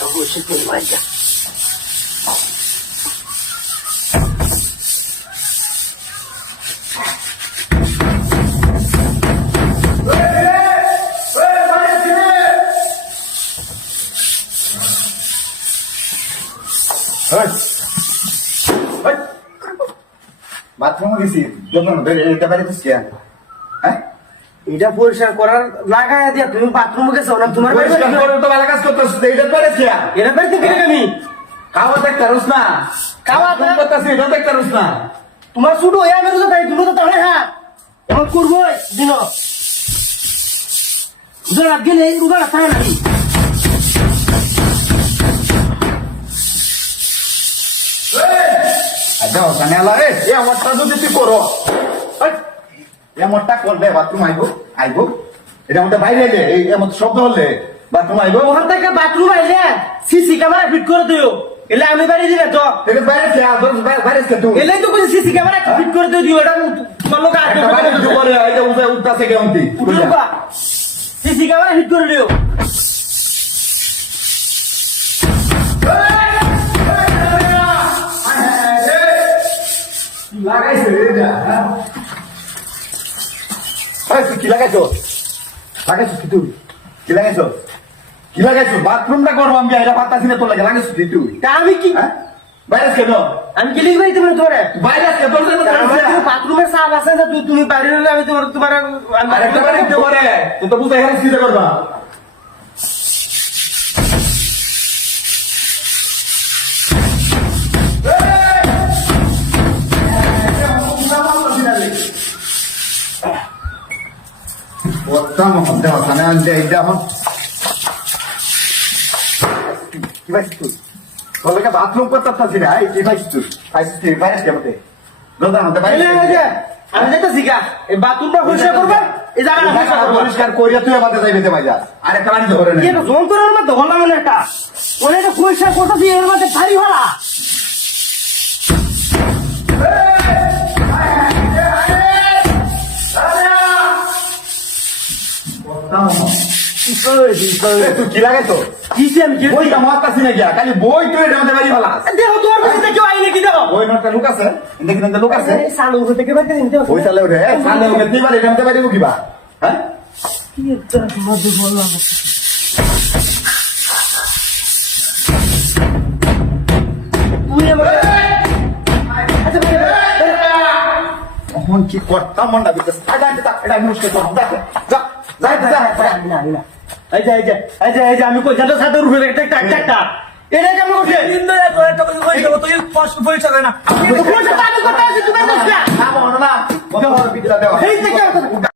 অবশ্যই তুই মাইয়া বাথরুমে গেছি যখন এটা বাইরে দিচ্ছি হ্যাঁ এটা পরিষ্কার করার লাগায় দিয়া তুমি বাথরুমে গেছো না তোমার পরিষ্কার করে তো ভালো কাজ করতেছ এটা করেছি এটা বাড়িতে কিনে আমি খাওয়া দেখতে রুস না খাওয়া তুমি করতেছি এটা দেখতে রুস না তোমার শুধু ওই আমি তো তাই তুমি তো তাহলে হ্যাঁ এমন করবো দিন দুজন আজকে নেই রুগা রাখতে নাকি আচ্ছা ওখানে আলা রে এ আমারটা যদি তুই করো এমনটা করবে বাথরুম আইবো এটা আমাদের বাইরে এলে এই এমন শব্দ হলে বাথরুম আইবো ওখান থেকে বাথরুম আইলে সিসি ক্যামেরা ফিট করে দিও এলে আমি বাড়ি দিবে তো এটা বাইরে কে বাইরে কে তুই এলে তো কিছু সিসি ক্যামেরা ফিট করে দিও এটা তোমার লোক আগে বাইরে কিছু বলে এটা উঠতাছে কেমনটি সিসি ক্যামেরা ফিট করে দিও লাগাইছে এটা হ্যাঁ তুই কি লাগাইছো লাগাইছো কি তুই কি লাগাইছো কি লাগাইছো বাথরুমটা করবো আমি এটা পাত্তাছি না তোর লাগে লাগাইছো তুই তা আমি কি হ্যাঁ বাইরে কেন আমি কি লিখবাই তুমি তোরে বাইরে কে তোর জন্য বাথরুমের সাপ আছে যে তুমি বাইরে হলে আমি তোমার আরেকটা বাইরে দিতে পারে তুই তো বুঝে এখানে চিন্তা করবা Estamos trabajando en কি ভাই তুই তোকে বাথরুম করতে পারছিস না কি ভাই তুই তুই বাইরে কেমতে দাদা আমাদের বাইরে আমি যেটা শিখা এই বাথরুমটা পরিষ্কার করবে এই জায়গাটা পরিষ্কার করিয়া তুই আমাদের যাইতে ভাই যা আরে কারণ ধরে না এটা জোন করার মধ্যে হল না একটা ওটা পরিষ্কার করতেছি এর মধ্যে ভারী ভাড়া তুই কি লাগাইছো বই কামাতাছি না গিয়া খালি বই তুই আমাদের বাড়ি ভালা দেখো তোমার কাছে কেউ আইনে কি দেখো বই নটা লোক আছে দেখি না লোক আছে সালু হতে কে বাইতে নিতে ওই সালে উঠে সালে উঠে তুই বাড়ি আমাদের বাড়ি উঠিবা হ্যাঁ কি একটা মধ্যে বললাম তুই আমার এখন কি করতাম মন্ডা বিকাশ এটা মুশকিল তো যা যা যা যা এই যে আমি কই জানো সাদের উপরে একটা টাকটা এটা কেমন করছে ইন্দো এত একটা কই দেব তুই ফাস্ট পরিচয় করে না কোন সাথে আমি কথা আছে তুমি বুঝলা না বড় না ওকে বড় বিদ্যা দেওয়া এই যে কেমন